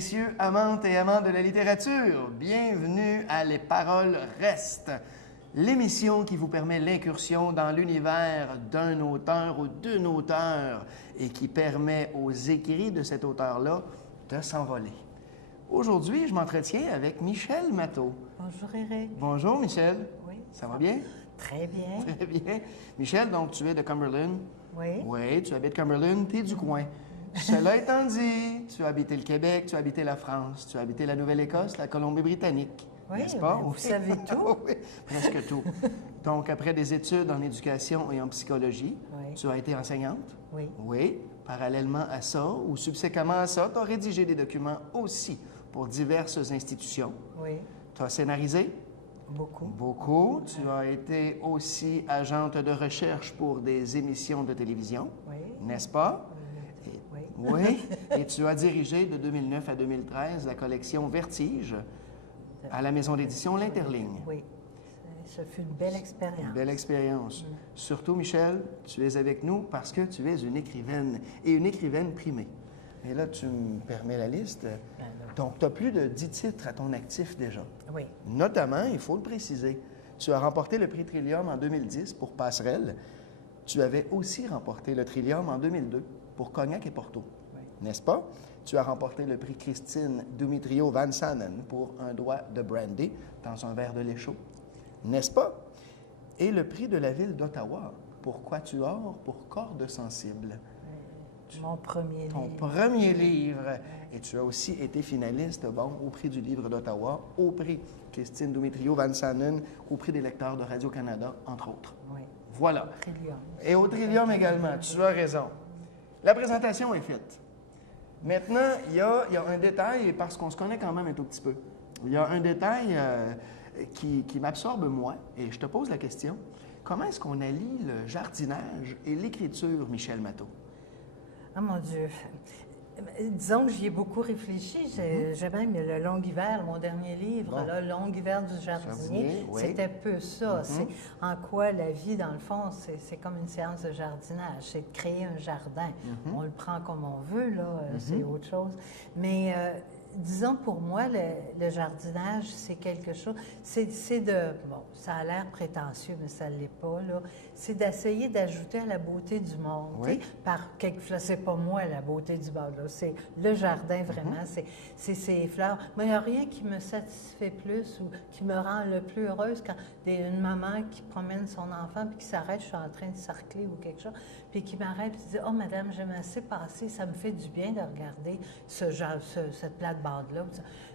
messieurs, amantes et amants de la littérature, bienvenue à Les Paroles restent, l'émission qui vous permet l'incursion dans l'univers d'un auteur ou d'une auteure et qui permet aux écrits de cet auteur-là de s'envoler. Aujourd'hui, je m'entretiens avec Michel Matteau. Bonjour Éric. Bonjour Michel. Oui. Ça va bien? Très bien. Très bien. Michel, donc tu es de Cumberland. Oui. Oui, tu habites Cumberland, tu es du coin. Cela étant dit, tu as habité le Québec, tu as habité la France, tu as habité la Nouvelle-Écosse, la Colombie-Britannique, Oui, n'est-ce pas? ben, vous savez tout. Oui, presque tout. Donc, après des études en éducation et en psychologie, Oui. tu as été enseignante? Oui. Oui. Parallèlement à ça, ou subséquemment à ça, tu as rédigé des documents aussi pour diverses institutions. Oui. Tu as scénarisé? Beaucoup. Beaucoup. Tu as été aussi agente de recherche pour des émissions de télévision, Oui. n'est-ce pas? Oui. Oui, et tu as dirigé de 2009 à 2013 la collection Vertige à la maison d'édition L'Interligne. Oui. Ce fut une belle expérience. Une belle expérience. Surtout, Michel, tu es avec nous parce que tu es une écrivaine, et une écrivaine primée. Et là, tu me permets la liste. Donc, tu as plus de 10 titres à ton actif déjà. Oui. Notamment, il faut le préciser, tu as remporté le prix Trillium en 2010 pour Passerelle. Tu avais aussi remporté le Trillium en 2002 pour Cognac et Porto, Oui. n'est-ce pas? Tu as remporté le prix Christine Dumitrio Van Sanen pour Un doigt de brandy dans un verre de lait chaud, n'est-ce pas? Et le prix de la ville d'Ottawa pour Quatuor pour cordes sensibles. Mon premier Ton livre. premier livre. Et tu as aussi été finaliste, bon, au prix du livre d'Ottawa, au prix Christine Dumitrio Van Sanen, au prix des lecteurs de Radio-Canada, entre autres. Oui. Voilà. Trillium. Et au Trillium également, tu as raison. La présentation est faite. Maintenant, il y a un détail, parce qu'on se connaît quand même un tout petit peu. Il y a un détail qui m'absorbe moi, et je te pose la question. Comment est-ce qu'on allie le jardinage et l'écriture, Michel Matteau? Ah mon Dieu. Disons que j'y ai beaucoup réfléchi. J'ai même Le Long Hiver, mon dernier livre, Bon. là, Le Long Hiver du jardinier. Jardinier, oui. C'était peu ça. C'est en quoi la vie, dans le fond, c'est comme une séance de jardinage. C'est de créer un jardin. On le prend comme on veut, là, c'est autre chose. Mais disons, pour moi, le jardinage, c'est quelque chose... C'est de... Bon, ça a l'air prétentieux, mais ça ne l'est pas, là. C'est d'essayer d'ajouter à la beauté du monde. Oui. Tu sais, par quelque... C'est pas moi, la beauté du monde, là. C'est le jardin, vraiment. C'est ces fleurs. Mais il n'y a rien qui me satisfait plus ou qui me rend le plus heureuse quand une maman qui promène son enfant puis qui s'arrête, je suis en train de sarcler ou quelque chose, puis qui m'arrête et dit « Oh, madame, j'aime assez passer, ça me fait du bien de regarder cette plate-bande-là. »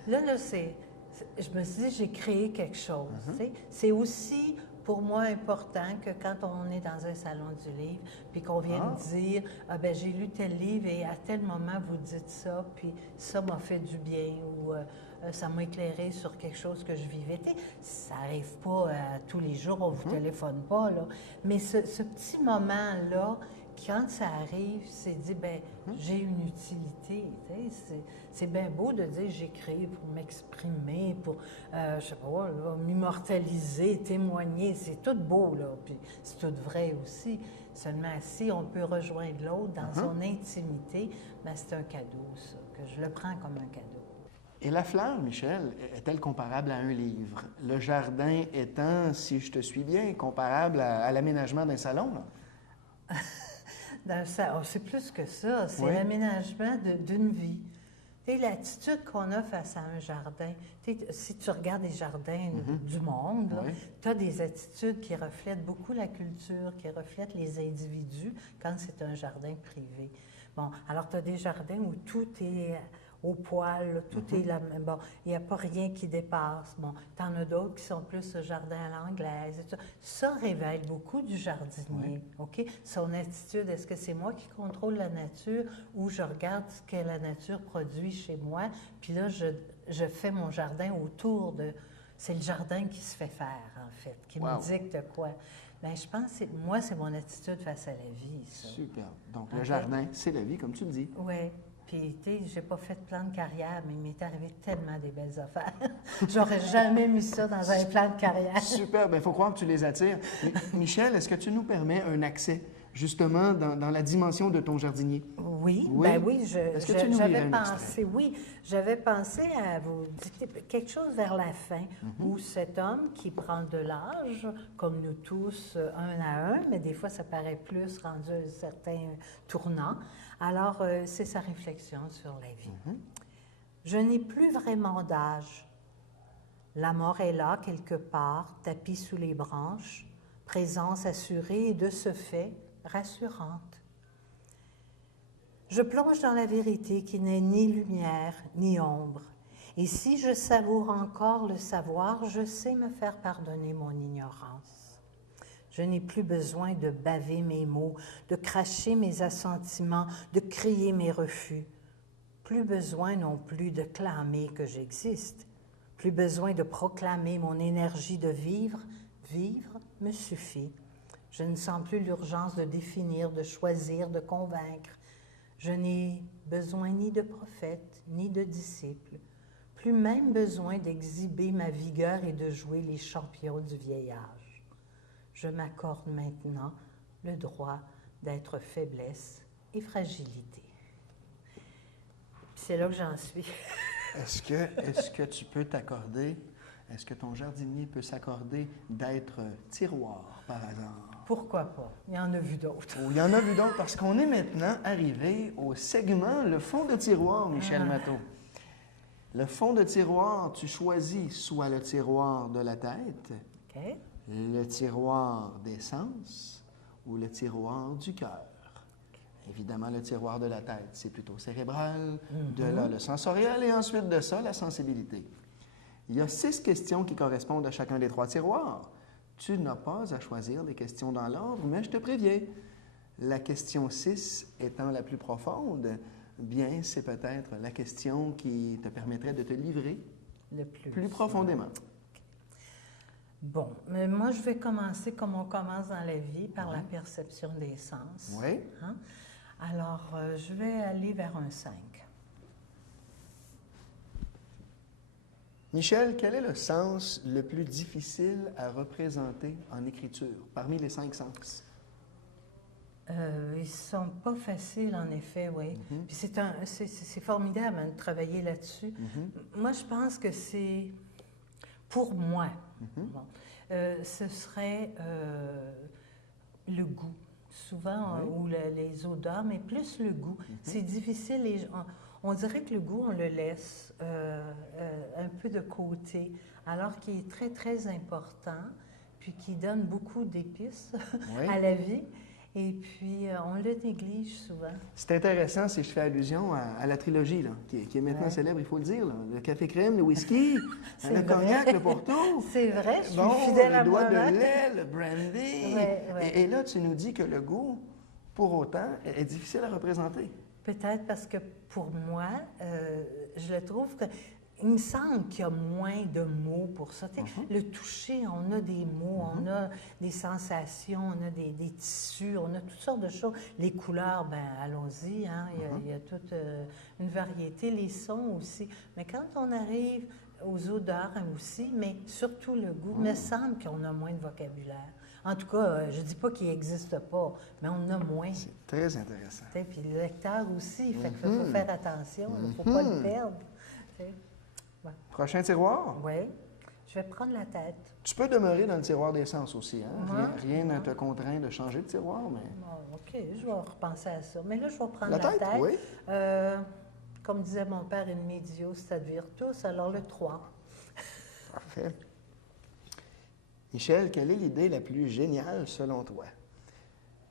Là, je me suis dit, j'ai créé quelque chose. Tu sais. C'est aussi, pour moi, important que quand on est dans un salon du livre, puis qu'on vient me dire, ah ben j'ai lu tel livre et à tel moment vous dites ça, puis ça m'a fait du bien ou ça m'a éclairé sur quelque chose que je vivais. Tu sais, ça n'arrive pas tous les jours, on ne vous téléphone pas, là. Mais ce petit moment-là, quand ça arrive, c'est dit, ben j'ai une utilité. Tu sais, c'est bien beau de dire j'ai créé pour m'exprimer, pour, je sais pas, là, m'immortaliser, témoigner. C'est tout beau, là. Puis c'est tout vrai aussi. Seulement, si on peut rejoindre l'autre dans son intimité, ben c'est un cadeau, ça, que je le prends comme un cadeau. Et la fleur, Michel, est-elle comparable à un livre? Le jardin étant, si je te suis bien, comparable à l'aménagement d'un salon, là? C'est plus que ça. C'est Oui. l'aménagement d'une vie. Tu sais, l'attitude qu'on a face à un jardin. Tu sais, si tu regardes les jardins du monde, Oui. tu as des attitudes qui reflètent beaucoup la culture, qui reflètent les individus quand c'est un jardin privé. Bon, alors tu as des jardins où tout est au poil, là, tout est là. Bon, il n'y a pas rien qui dépasse. Bon, tu en as d'autres qui sont plus ce jardin à l'anglaise. Et tout ça. Ça révèle beaucoup du jardinier. OK? Son attitude, est-ce que c'est moi qui contrôle la nature ou je regarde ce que la nature produit chez moi, puis là, je fais mon jardin autour de... C'est le jardin qui se fait faire, en fait, qui me dicte quoi. Bien, je pense que moi, c'est mon attitude face à la vie, ça. Super. Donc, le jardin, c'est la vie, comme tu le dis. Oui. Puis, tu sais, j'ai pas fait de plan de carrière, mais il m'est arrivé tellement des belles affaires. J'aurais jamais mis ça dans un plan de carrière. Super. Bien, il faut croire que tu les attires. Michel, est-ce que tu nous permets un accès justement, dans la dimension de ton jardinier. Oui, Oui? ben oui, Est-ce que tu nous lirais j'avais un pensé, oui, j'avais pensé à vous dicter quelque chose vers la fin, où cet homme qui prend de l'âge, comme nous tous, un à un, mais des fois ça paraît plus rendu à un certain tournant. Alors, c'est sa réflexion sur la vie. Je n'ai plus vraiment d'âge. La mort est là, quelque part, tapie sous les branches, présence assurée et de ce fait rassurante. Je plonge dans la vérité qui n'est ni lumière ni ombre. Et si je savoure encore le savoir, je sais me faire pardonner mon ignorance. Je n'ai plus besoin de baver mes mots, de cracher mes assentiments, de crier mes refus. Plus besoin non plus de clamer que j'existe. Plus besoin de proclamer mon énergie de vivre. Vivre me suffit. Je ne sens plus l'urgence de définir, de choisir, de convaincre. Je n'ai besoin ni de prophète, ni de disciple. Plus même besoin d'exhiber ma vigueur et de jouer les champions du vieil âge. Je m'accorde maintenant le droit d'être faiblesse et fragilité. C'est là que j'en suis. Est-ce que tu peux t'accorder, est-ce que ton jardinier peut s'accorder d'être tiroir, par hasard? Pourquoi pas? Il y en a vu d'autres. Oh, il y en a vu d'autres parce qu'on est maintenant arrivé au segment le fond de tiroir, Michel Matteau. Le fond de tiroir, tu choisis soit le tiroir de la tête, OK. le tiroir des sens ou le tiroir du cœur. Évidemment, le tiroir de la tête, c'est plutôt cérébral, de là le sensoriel et ensuite de ça, la sensibilité. Il y a 6 questions qui correspondent à chacun des 3 tiroirs. Tu n'as pas à choisir des questions dans l'ordre, mais je te préviens, la question 6 étant la plus profonde, bien, c'est peut-être la question qui te permettrait de te livrer Le plus profondément. Bon, mais moi, je vais commencer comme on commence dans la vie, par la perception des sens. Oui. Hein? Alors, je vais aller vers un 5. Michel, quel est le sens le plus difficile à représenter en écriture, parmi les 5 sens? Ils ne sont pas faciles, en effet, oui. Puis c'est formidable hein, de travailler là-dessus. Moi, je pense que c'est, pour moi, bon, ce serait le goût. Souvent, ou les odeurs, mais plus le goût. C'est difficile. On dirait que le goût, on le laisse un peu de côté, alors qu'il est très, très important, puis qui donne beaucoup d'épices à la vie. Et puis, on le néglige souvent. C'est intéressant si je fais allusion à la trilogie, là, qui est maintenant célèbre, il faut le dire. Là. Le café crème, le whisky, le cognac, le porto. C'est vrai, je suis fidèle à moi. Le doigt de lait, le brandy. Et là, tu nous dis que le goût, pour autant, est difficile à représenter. Peut-être parce que pour moi, je le trouve que il me semble qu'il y a moins de mots pour ça. Le toucher, on a des mots, on a des sensations, on a des tissus, on a toutes sortes de choses. Les couleurs, ben allons-y, hein, il y a toute une variété. Les sons aussi. Mais quand on arrive aux odeurs aussi, mais surtout le goût, il me semble qu'on a moins de vocabulaire. En tout cas, je ne dis pas qu'il n'existe pas, mais on en a moins. C'est très intéressant. Puis le lecteur aussi, fait qu'il faut faire attention, il ne faut pas le perdre. T'sais. Prochain tiroir? Oui. Je vais prendre la tête. Tu peux demeurer dans le tiroir des sens aussi. Hein? Rien ne te contraint de changer de tiroir. Mais... Bon, OK, je vais repenser à ça. Mais là, je vais prendre la tête. Oui. Comme disait mon père, in medio, c'est tous, alors le 3. Parfait. Michel, quelle est l'idée la plus géniale selon toi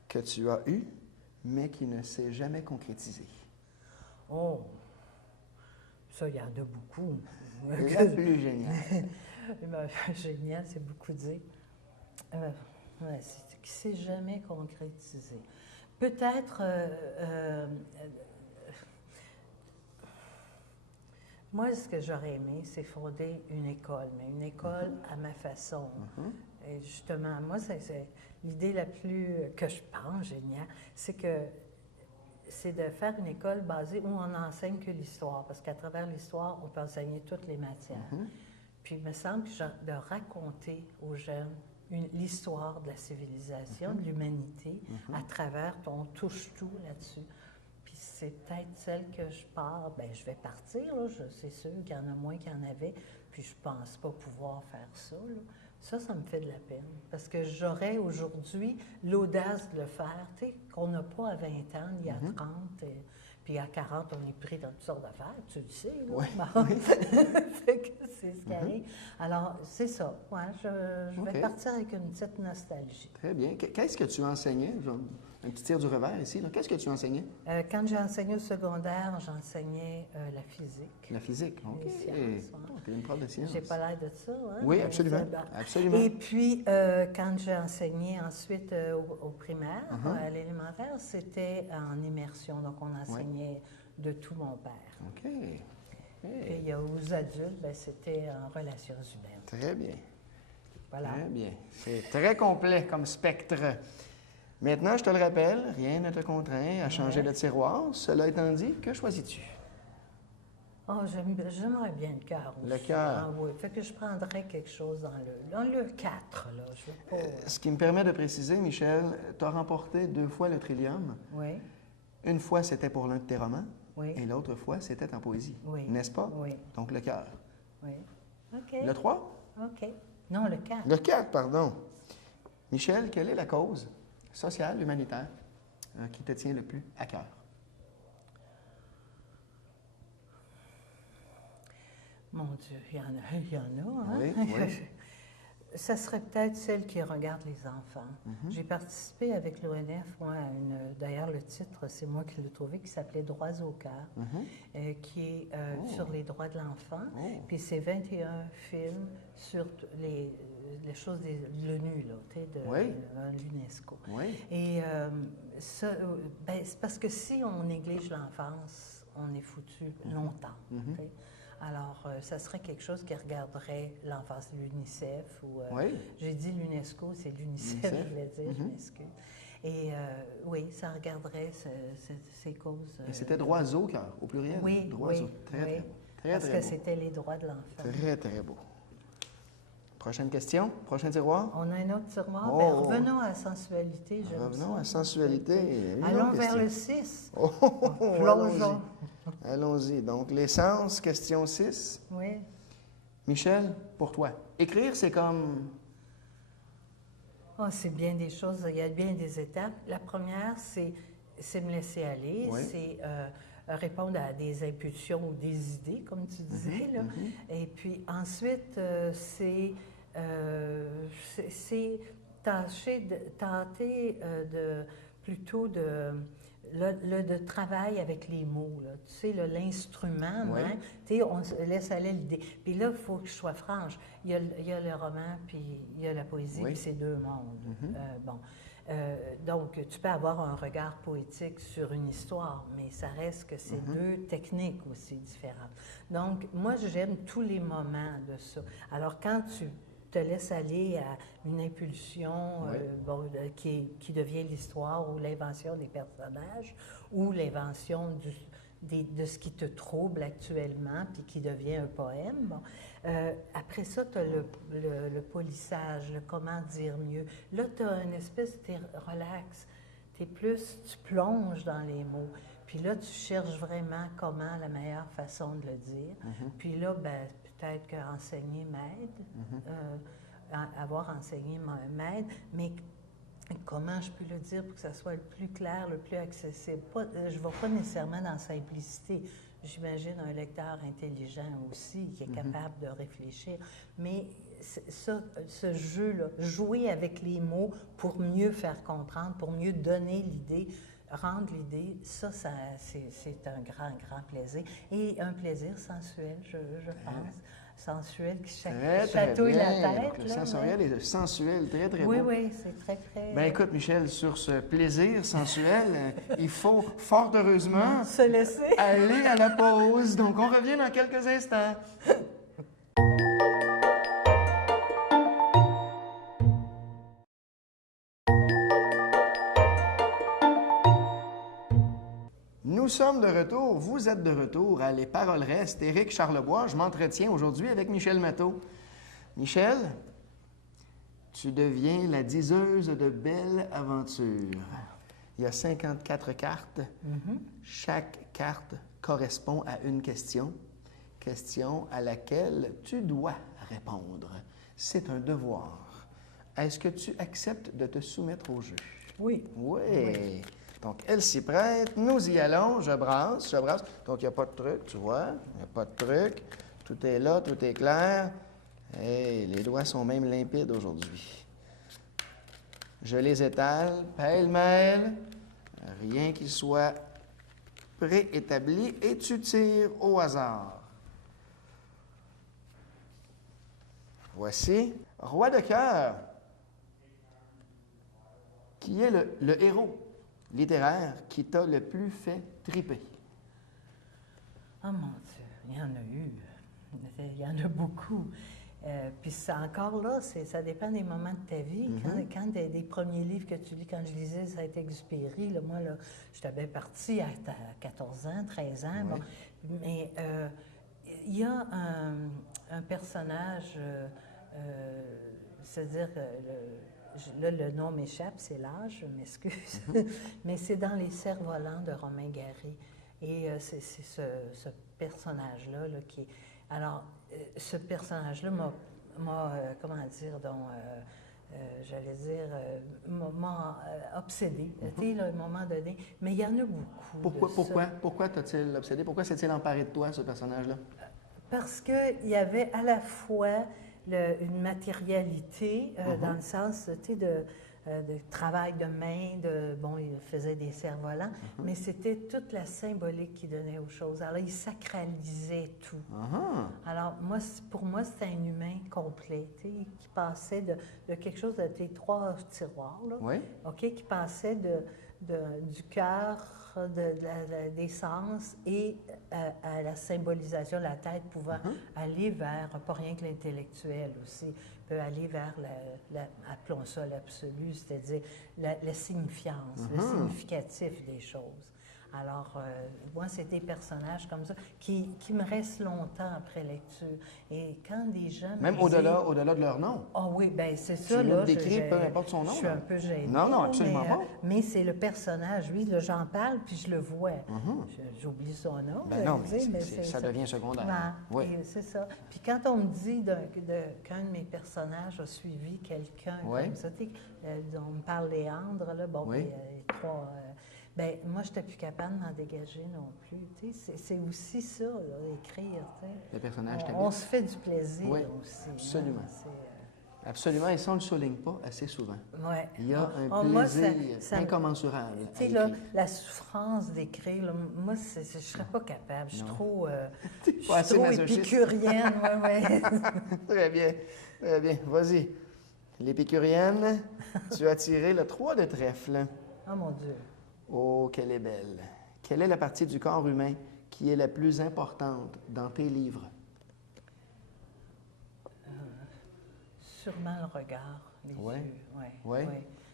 que tu as eue, mais qui ne s'est jamais concrétisée? Oh, ça, il y en a beaucoup. La plus géniale. Génial, c'est beaucoup dire. C'est qui ne s'est jamais concrétisé. Peut-être, moi, ce que j'aurais aimé, c'est fonder une école, mais une école à ma façon. Et justement, moi, c'est l'idée la plus, que je pense, géniale, c'est de faire une école basée où on n'enseigne que l'histoire, parce qu'à travers l'histoire, on peut enseigner toutes les matières. Puis il me semble que de raconter aux jeunes l'histoire de la civilisation, de l'humanité, à travers, on touche tout là-dessus. Puis c'est peut-être celle que je pars, bien, je vais partir, là, c'est sûr qu'il y en a moins qu'il y en avait, puis je pense pas pouvoir faire ça, là. Ça me fait de la peine, parce que j'aurais aujourd'hui l'audace de le faire, tu sais, qu'on n'a pas à 20 ans, ni à 30, puis à 40, on est pris dans toutes sortes d'affaires, tu le sais, là. Oui. Bon. Fait que c'est ce qui arrive. Alors, c'est ça. Ouais, je vais partir avec une petite nostalgie. Très bien. Qu'est-ce que tu enseignais? Genre, un petit tir du revers ici. Qu'est-ce que tu enseignais? Quand j'ai enseigné au secondaire, j'enseignais la physique. La physique, OK. Les sciences, ouais. Tu es une prof de sciences. J'ai pas l'air de ça, hein? Oui, absolument. Absolument. Et puis, quand j'ai enseigné ensuite au primaire, à l'élémentaire, c'était en immersion. Donc, on enseignait de tout mon père. OK. Et aux adultes, ben, c'était en relations humaines. Très bien. Voilà. Très bien. C'est très complet comme spectre. Maintenant, je te le rappelle, rien ne te contraint à changer de tiroir. Cela étant dit, que choisis-tu? Oh, j'aimerais bien le cœur aussi. Le cœur. Ah, oui. Fait que je prendrais quelque chose dans le 4, là. Je veux pas... Ce qui me permet de préciser, Michel, tu as remporté 2 fois le Trillium. Oui. Une fois, c'était pour l'un de tes romans. Oui. Et l'autre fois, c'était en poésie. Oui. N'est-ce pas? Oui. Donc, le cœur. Oui. OK. Le 3? OK. Non, le 4. Le 4, pardon. Michel, quelle est la cause sociale, humanitaire, qui te tient le plus à cœur? Mon Dieu, il y en a, hein? Oui, oui. Ça serait peut-être celle qui regarde les enfants. J'ai participé avec l'ONF, moi, à d'ailleurs, le titre, c'est moi qui l'ai trouvé, qui s'appelait Droits au cœur, qui est sur les droits de l'enfant. Puis c'est 21 films sur les choses de l'ONU, là, tu sais, de l'UNESCO. Oui. Et ça, ben, c'est parce que si on néglige l'enfance, on est foutu longtemps. Tu sais. Alors, ça serait quelque chose qui regarderait l'enfance, l'UNICEF ou... J'ai dit l'UNESCO, c'est l'UNICEF, je voulais dire, je m'excuse. Et oui, ça regarderait ces causes... Et c'était droits au cœur, au pluriel? Oui, droits oui, au... Très, très, parce très que beau. c'était les droits de l'enfant. Très, très beau. Prochaine question, prochain tiroir. On a un autre tiroir. Oh. Ben, revenons à la sensualité. Revenons à la sensualité. Allons vers le 6. Plongeons. Allons-y. Donc, l'essence, question 6. Oui. Michel, pour toi, écrire, c'est comme... Oh, c'est bien des choses, il y a bien des étapes. La première, c'est me laisser aller, c'est répondre à des impulsions ou des idées, comme tu disais. Là. Et puis ensuite, c'est tenter plutôt de travail avec les mots, là. Tu sais, l'instrument, même, tu sais, on se laisse aller l'idée. Puis là, il faut que je sois franche. Il y a le roman, puis il y a la poésie, puis c'est deux mondes. Donc, tu peux avoir un regard poétique sur une histoire, mais ça reste que c'est deux techniques aussi différentes. Donc, moi, j'aime tous les moments de ça. Alors, quand tu te laisses aller à une impulsion qui devient l'histoire ou l'invention des personnages ou l'invention de ce qui te trouble actuellement puis qui devient un poème. Bon. Après ça, tu as le polissage, le comment dire mieux. Là, tu as une espèce, tu es relax, tu plonges dans les mots. Puis là, tu cherches vraiment comment la meilleure façon de le dire. Puis là, ben, peut-être qu'enseigner m'aide, avoir enseigné m'aide, mais comment je peux le dire pour que ça soit le plus clair, le plus accessible? Je ne vais pas nécessairement dans la simplicité. J'imagine un lecteur intelligent aussi qui est capable de réfléchir. Mais ce jeu-là, jouer avec les mots pour mieux faire comprendre, pour mieux donner l'idée, rendre l'idée, ça c'est un grand, grand plaisir. Et un plaisir sensuel, je pense. Sensuel qui chatouille la tête. Le sensoriel et le sensuel, très, très beau. Oui, c'est très, très... Ben écoute, Michel, sur ce plaisir sensuel, il faut fort heureusement se laisser aller à la pause. Donc, on revient dans quelques instants. Nous sommes de retour, vous êtes de retour à Les Paroles restent. Éric Charlebois, je m'entretiens aujourd'hui avec Michel Matteau. Michel, Tu deviens la diseuse de belles aventures. Il y a 54 cartes. Chaque carte correspond à une question. Question à laquelle tu dois répondre. C'est un devoir. Est-ce que tu acceptes de te soumettre au jeu? Oui. Oui. Donc, elle s'y prête. Nous y allons. Je brasse, je brasse. Donc, il n'y a pas de truc, tu vois. Il n'y a pas de truc. Tout est là, tout est clair. Hey, les doigts sont même limpides aujourd'hui. Je les étale, pêle-mêle. Rien qui soit préétabli. Et tu tires au hasard. Voici Roi de cœur, qui est le héros littéraire qui t'a le plus fait triper. Oh mon Dieu, il y en a eu. Il y en a beaucoup. Puis ça, encore là, ça dépend des moments de ta vie. Quand des premiers livres que tu lis, quand je lisais Saint-Exupéry, là, moi, là, j'étais bien partie à 14 ans, 13 ans. Oui. Bon. Mais il y a un personnage, c'est-à-dire, là, le nom m'échappe, c'est l'âge, je m'excuse, mais c'est dans Les Cerfs-volants de Romain Gary. Et c'est ce personnage-là là, qui... Alors, ce personnage-là m'a comment dire, donc, j'allais dire, m'a obsédée, tu sais, là, à un moment donné. Mais il y en a beaucoup. Pourquoi t'as-t-il obsédé? Pourquoi s'est-il emparé de toi, ce personnage-là? Parce qu'il y avait à la fois une matérialité, dans le sens, tu sais, de travail de main, bon, il faisait des cerfs-volants, mais c'était toute la symbolique qu'il donnait aux choses. Alors, il sacralisait tout. Alors, pour moi, c'était un humain complet, tu sais, qui passait de quelque chose de tes 3 tiroirs, là, Oui. OK, qui passait du cœur, des sens et à la symbolisation, la tête pouvant aller vers, pas rien que l'intellectuel aussi, peut aller vers, appelons ça l'absolu, c'est-à-dire la signifiance, le significatif des choses. Alors, moi, c'est des personnages comme ça qui me restent longtemps après lecture. Et quand des gens... Même au-delà de leur nom? Ah oui, bien, c'est ça, Tu là. nous décris peu importe son nom? Je suis un peu gênée. Non, absolument pas. Mais c'est le personnage, oui, là, j'en parle, puis je le vois. J'oublie son nom. Ben non, mais ça devient secondaire. Oui. C'est ça. Puis quand on me dit qu'un de mes personnages a suivi quelqu'un comme ça, tu sais, on me parle Léandre, là, bon, oui. les 3... Bien, moi, je n'étais plus capable de m'en dégager non plus. Tu sais, c'est aussi ça, là, écrire. Tu sais. Le personnage on se fait du plaisir aussi. Absolument. Hein? Absolument, et ça, on ne le souligne pas assez souvent. Oui. Il y a un plaisir incommensurable. Tu sais, là, la souffrance d'écrire, moi, je ne serais pas capable. Je suis trop, épicurienne. Très bien, très bien. Vas-y. L'épicurienne, tu as tiré le 3 de trèfle. Oh mon Dieu. Oh, qu'elle est belle. Quelle est la partie du corps humain qui est la plus importante dans tes livres? Sûrement le regard, les yeux. Oui.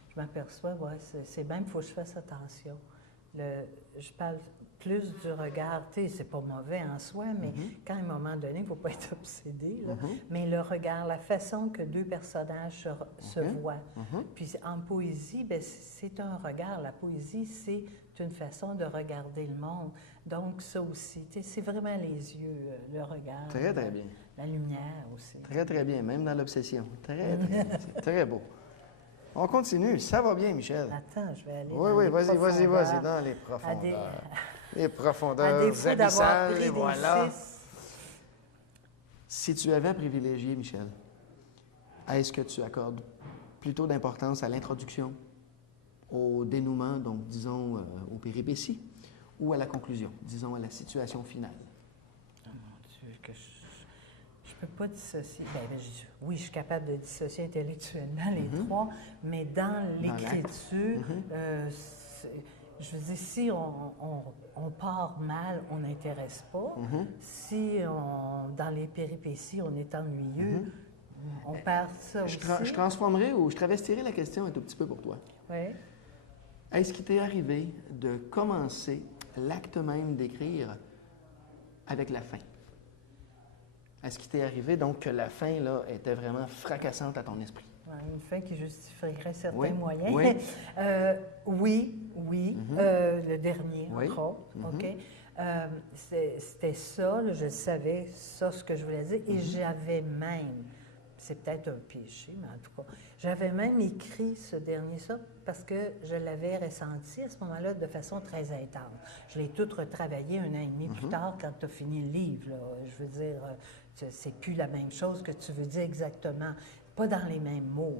Je m'aperçois, c'est même, il faut que je fasse attention. Je parle plus du regard, tu sais, c'est pas mauvais en soi, mais quand à un moment donné, il ne faut pas être obsédé, là. Mais le regard, la façon que 2 personnages se voient. Puis en poésie, bien, c'est un regard. La poésie, c'est une façon de regarder le monde. Donc ça aussi, tu sais, c'est vraiment les yeux, le regard. Très, très bien. La lumière aussi. Très, très bien, même dans l'obsession. Très, très bien. C'est très beau. On continue. Ça va bien, Michel. Attends, je vais aller Oui, vas-y, dans les profondeurs. Les profondeurs abyssales, et voilà. Si tu avais à privilégier, Michel, est-ce que tu accordes plutôt d'importance à l'introduction, au dénouement, donc disons aux péripéties, ou à la conclusion, disons à la situation finale? Oh mon Dieu, que je peux pas dissocier. Oui, je suis capable de dissocier intellectuellement les 3, mais dans l'écriture, je veux dire, si on part mal, on n'intéresse pas. Si dans les péripéties, on est ennuyeux, on perd ça aussi. Je transformerai ou je travestirai la question un tout petit peu pour toi. Oui. Est-ce qu'il t'est arrivé de commencer l'acte même d'écrire avec la fin? Est-ce qu'il t'est arrivé donc que la fin là, était vraiment fracassante à ton esprit? Une fin qui justifierait certains Oui, moyens. oui. Oui. Le dernier, Oui. entre autres. OK? C'était ça, là, je savais ça, ce que je voulais dire. Et j'avais même, c'est peut-être un péché, mais en tout cas, j'avais même écrit ce dernier ça parce que je l'avais ressenti à ce moment-là de façon très intense. Je l'ai tout retravaillé un an et demi plus tard quand tu as fini le livre. Là. Je veux dire, c'est plus la même chose que tu veux dire exactement. Pas dans les mêmes mots.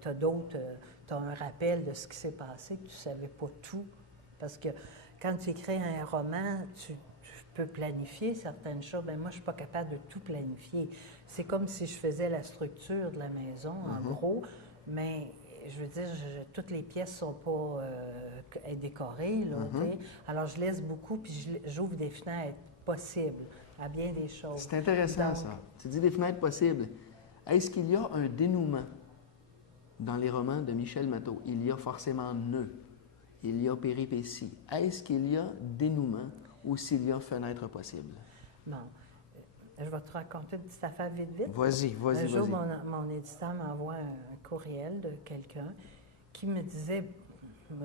Tu as d'autres, tu as un rappel de ce qui s'est passé, que tu ne savais pas tout. Parce que quand tu écris un roman, tu peux planifier certaines choses. Bien, moi, je ne suis pas capable de tout planifier. C'est comme si je faisais la structure de la maison, en gros, mais je veux dire, toutes les pièces ne sont pas décorées. Là, alors, je laisse beaucoup, puis j'ouvre des fenêtres possibles à bien des choses. C'est intéressant, Donc, ça. Tu dis des fenêtres possibles. Est-ce qu'il y a un dénouement dans les romans de Michel Matteau? Il y a forcément nœud. Il y a péripéties. Est-ce qu'il y a dénouement ou s'il y a fenêtre possible? Bon. Je vais te raconter une petite affaire vite. Vas-y. Un jour, mon éditeur m'envoie un courriel de quelqu'un qui me disait,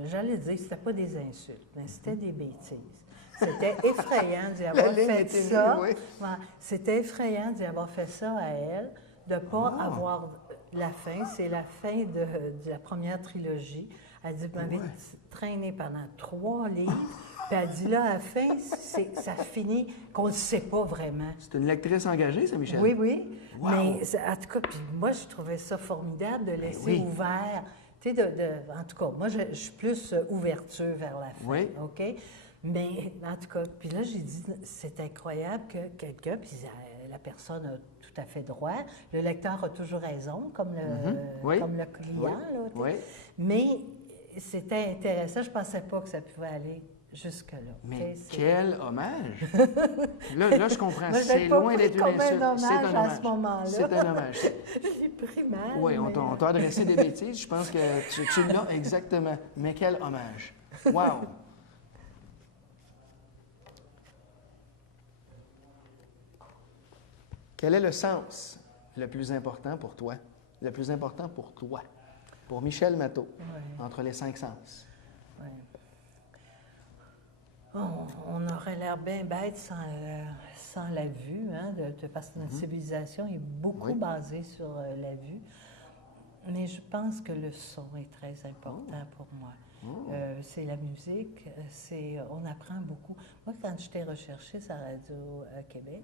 j'allais dire, c'était pas des insultes, mais c'était des bêtises. C'était effrayant d'y avoir fait ça. Oui. Ouais, c'était effrayant d'y avoir fait ça à elle, de ne pas avoir la fin. C'est la fin de la première trilogie. Elle dit, vous m'avez traîné pendant 3 livres. Puis elle dit, là, à la fin, ça finit qu'on ne sait pas vraiment. C'est une lectrice engagée, ça, Michel? Oui. Wow. Mais en tout cas, puis moi, je trouvais ça formidable de laisser ouvert. Tu sais, en tout cas, moi, je suis plus ouverture vers la fin. OK? Mais en tout cas, puis là, j'ai dit, c'est incroyable que quelqu'un, puis la personne a tout à fait droit, le lecteur a toujours raison, comme le client. Là, mais c'était intéressant, je ne pensais pas que ça pouvait aller jusque-là. Mais quel hommage! là, je comprends. C'est loin d'être une insulte. C'est un hommage à ce moment-là. C'est un hommage. Je l'ai pris mal. Oui, on t'a adressé des bêtises. Je pense que tu l'as exactement. Mais quel hommage! Wow! Quel est le sens le plus important pour toi? Le plus important pour toi, pour Michel Matteau, entre les 5 sens? Oui. On aurait l'air bien bête sans la vue, hein, parce que notre civilisation est beaucoup basée sur la vue. Mais je pense que le son est très important pour moi. C'est la musique, on apprend beaucoup. Moi, quand je t'ai recherché sur Radio-Québec,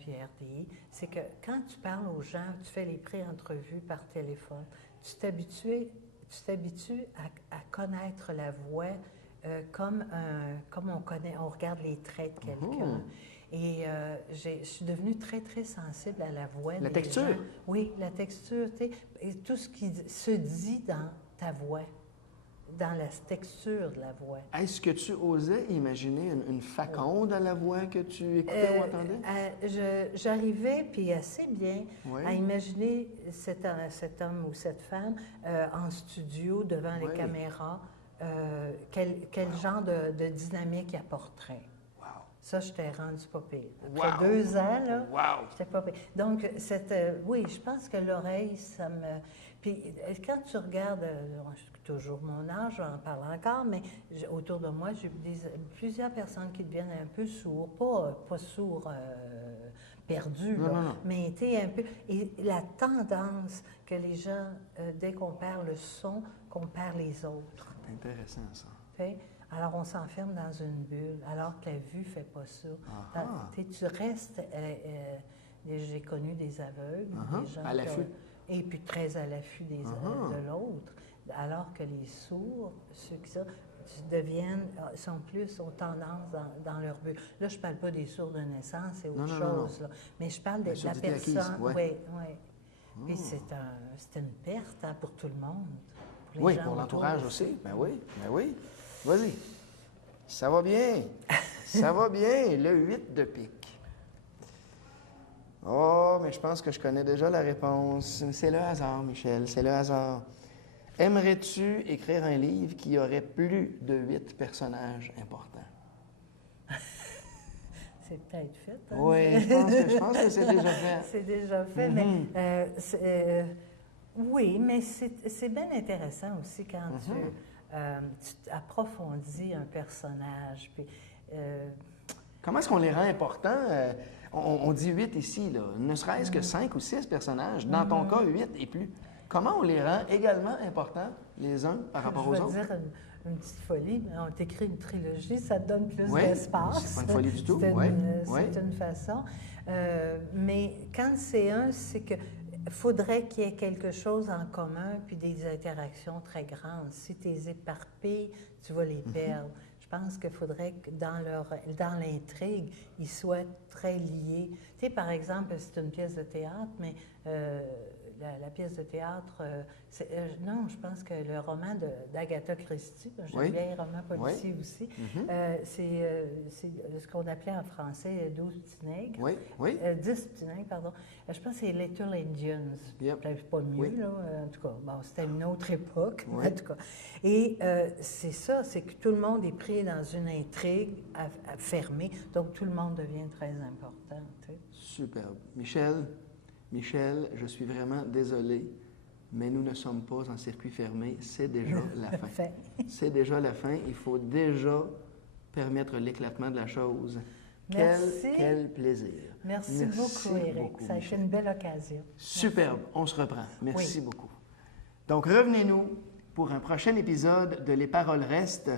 puis RDI, c'est que quand tu parles aux gens, tu fais les pré-entrevues par téléphone, tu t'habitues à connaître la voix comme on regarde les traits de quelqu'un. Et je suis devenue très, très sensible à la voix. La texture? Gens. Oui, la texture, tu sais, et tout ce qui se dit dans ta voix, dans la texture de la voix. Est-ce que tu osais imaginer une faconde à la voix que tu écoutais ou entendais? J'arrivais, puis assez bien, à imaginer cet homme ou cette femme en studio, devant les caméras, quel genre de dynamique il apporterait. Ça, je t'ai rendu pas pire. Après 2 ans, là, j'étais pas pire. Donc, oui, je pense que l'oreille, ça me... Puis, quand tu regardes, je suis toujours mon âge, je vais en parler encore, mais autour de moi, j'ai plusieurs personnes qui deviennent un peu sourds, pas sourds perdus, mais tu sais, un peu... Et la tendance que les gens, dès qu'on perd le son, qu'on perd les autres. C'est intéressant, ça. T'sais? Alors, on s'enferme dans une bulle, alors que la vue ne fait pas ça. Tu restes... j'ai connu des aveugles, des gens... À l'affût. Et puis très à l'affût de l'autre. Alors que les sourds, ceux qui ont tendance dans leur bulle. Là, je ne parle pas des sourds de naissance, c'est autre chose. Là. Mais je parle de la personne... Oui. Puis c'est une perte pour tout le monde. Pour l'entourage aussi. Ben oui. Vas-y. Ça va bien. Ça va bien. Le 8 de pique. Oh, mais je pense que je connais déjà la réponse. C'est le hasard, Michel. C'est le hasard. Aimerais-tu écrire un livre qui aurait plus de 8 personnages importants? C'est peut-être fait. Hein? Oui, je pense que c'est déjà fait. C'est déjà fait, mais Oui, mais c'est bien intéressant aussi quand tu approfondis un personnage. Puis, Comment est-ce qu'on les rend importants? On dit 8 ici, là. Ne serait-ce que 5 ou 6 personnages. Dans ton cas, 8 et plus. Comment on les rend également importants les uns par rapport aux autres? Je vais dire une petite folie, mais on t'écrit une trilogie, ça te donne plus Oui, d'espace. c'est pas une folie du tout. C'est Oui, c'est une façon. Mais quand c'est un, c'est que faudrait qu'il y ait quelque chose en commun puis des interactions très grandes. Si tu les éparpilles, tu vas les perdre. Je pense qu'il faudrait que dans l'intrigue, ils soient très liés. Tu sais, par exemple, c'est une pièce de théâtre, mais la pièce de théâtre, non, je pense que le roman d'Agatha Christie, j'ai un vieil roman policier aussi, c'est ce qu'on appelait en français 12 petits nègres. 10 petits nègres, pardon. Je pense que c'est Little Indians. Peut-être pas mieux, là. En tout cas, bon, c'était une autre époque, en tout cas. Et c'est ça, c'est que tout le monde est pris dans une intrigue fermée, donc tout le monde devient très important. Tu sais. Superbe. Michel, je suis vraiment désolé, mais nous ne sommes pas en circuit fermé. C'est déjà la fin. C'est déjà la fin. Il faut déjà permettre l'éclatement de la chose. Merci. Quel plaisir. Merci beaucoup, Éric. Ça a été une belle occasion. Superbe. On se reprend. Merci beaucoup. Donc, revenez-nous pour un prochain épisode de Les Paroles restent,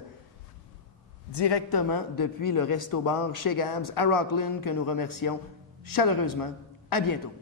directement depuis le Resto Bar chez Gabs à Rockland, que nous remercions chaleureusement. À bientôt.